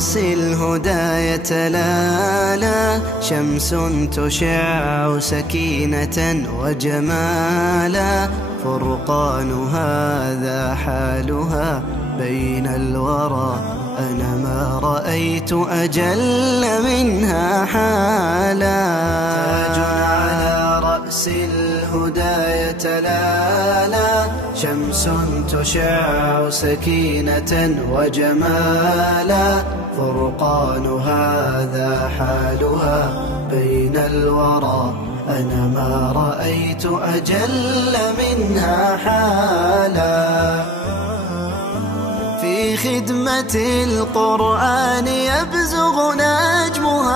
رأس الهدى يتلالى شمس تشع سكينة وجمالا، فرقان هذا حالها بين الورى، أنا ما رأيت أجل منها حالا. تاج على رأس الهدى يتلالى شمس تشع سكينة وجمالا، فرقان هذا حالها بين الورى، أنا ما رأيت أجل منها حالا. في خدمة القرآن يبزغ نجمها